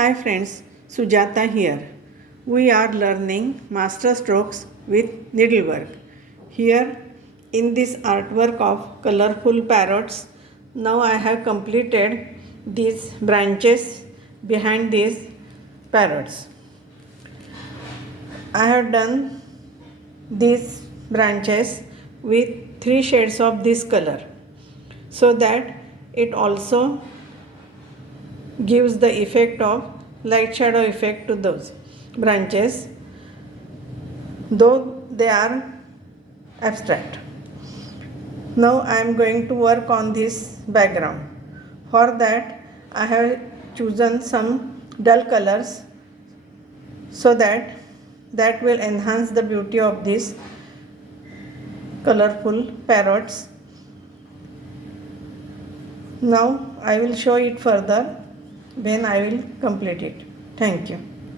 Hi friends, Sujata here. We are learning master strokes with needlework. Here in this artwork of colorful parrots, now I have completed these branches behind these parrots. I have done these branches with 3 shades of this color so that it also gives the effect of light shadow effect to those branches, though they are abstract. Now I am going to work on this background. For that I have chosen some dull colors so that will enhance the beauty of these colorful parrots. Now I will show it further when I will complete it. Thank you.